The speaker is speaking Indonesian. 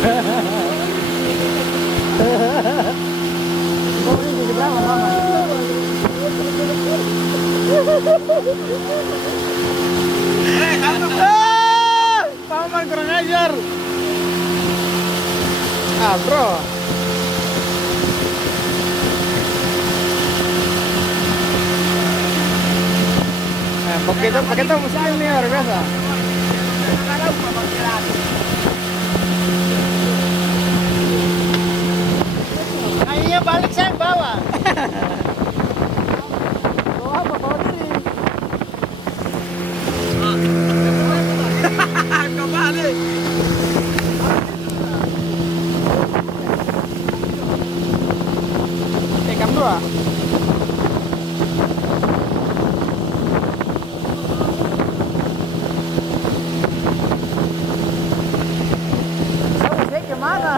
Ini di berapa mama? Paman kurang ajar. Ah, bro. Pakai itu muslim nih luar biasa. Kayaknya balik saya bawa. Bawa apa? Bawa diri. Kembali. Ikan dua. Saya kemana?